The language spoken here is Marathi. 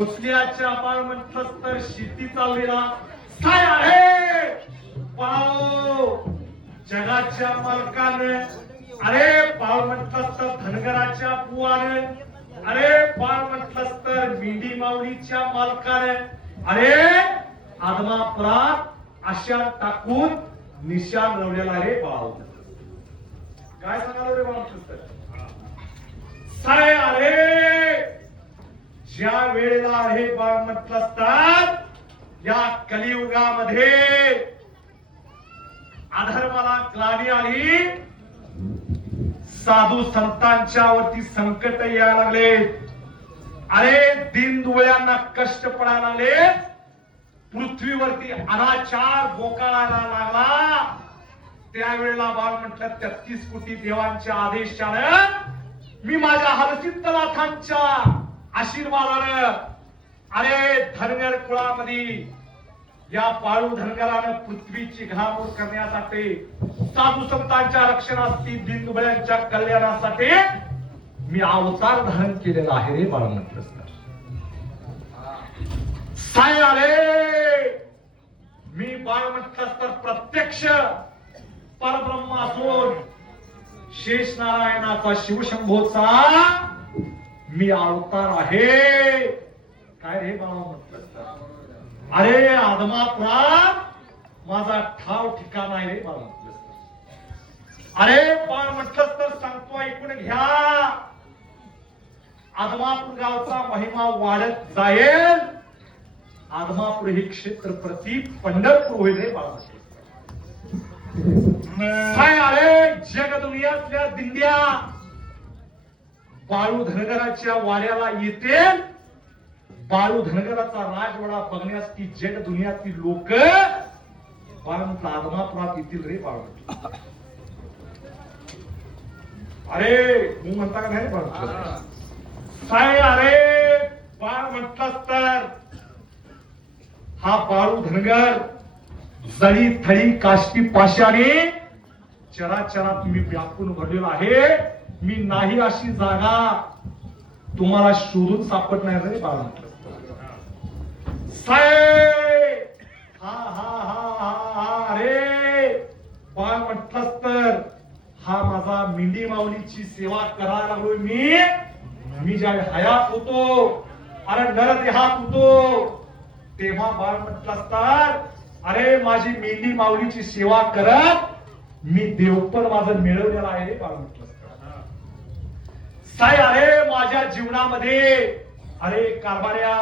कुसल्याच्या बाळ म्हटलं तर शेती चाललेला काय आहे पाव जगाच्या मालकानं, अरे बाळ म्हटलं तर धनगराच्या पुवानं, अरे बाळ म्हटलं तर मेंढी माऊलीच्या मालकानं, अरे आदमापुरात अशा टाकून निशाण लावलेला रे बाळ. काय सांगाल रे बाळ साय अरे ज्या वेळेला हे बाळ म्हटलं असतात या कलियुगामध्ये अधर्माला ग्लानी आली, साधू संतांच्या वरती संकट यायला लागले, अरे दीनदुबळ्यांना कष्ट पडायला लागले, पृथ्वीवरती अनाचार बोकाळायला लागला. त्यावेळेला बाळ म्हटलं 33 कोटी देवांच्या आदेशानं मी माझ्या हरसिद्धनाथांच्या आशीर्वादानं, अरे धनगर कुळामध्ये या बाळू धनगरानं पृथ्वीची घडामोड करण्यासाठी, साधू संतांच्या रक्षणासाठी, दीनदुबळ्यांच्या कल्याणासाठी मी अवतार धारण केलेला आहे रे बाळ म्हटलं. साय अरे मी बाळ म्हटलं तर प्रत्यक्ष परब्रह्म असून शेष नारायणाचा शिवशंभोचा मी अवतार आहे. काय रे बाळा म्हटलं, अरे आदमापुरात माझा ठाव ठिकाण आहे रे बाळा म्हटलं. अरे बाळ म्हटलं तर सांगतो ऐकून घ्या, आदमापूर गावचा महिमा वाढत जाईल. आदमापूर हे क्षेत्र प्रति पंढरपूर होईल रे बाळा. काय अरे जग दुनियातल्या दिंड्या बाळू धनगराच्या वाड्याला येते. बाळू धनगराचा राजवाडा बघण्यासाठी जग दुनियातील लोक बाळ म्हटलं आदमापुरात येतील रे बाळ. अरे तू म्हणता का नाही बाळ? काय अरे बाळ म्हटलं तर हा बाळू धनगर जळी थळी काष्टी पाशाने चराचरात मी व्यापून भरलेला आहे. मी नाही अशी जागा तुम्हाला शोधून सापडत नाही रे बाळ म्हटलं. हा हा हा हा हा अरे बाळ म्हटलं तर हा माझा मेंढी माऊलीची सेवा करायला लागलोय मी ज्या हयात होतो, अरे नरदेहात होतो, तेव्हा बाळ म्हटलं असतात, अरे माझी मेंढी माऊलीची सेवा करत मी देवपण माझं मिळवलेलं आहे रे बाळ म्हटलं. साय अरे माझ्या जीवनामध्ये अरे कारभाऱ्या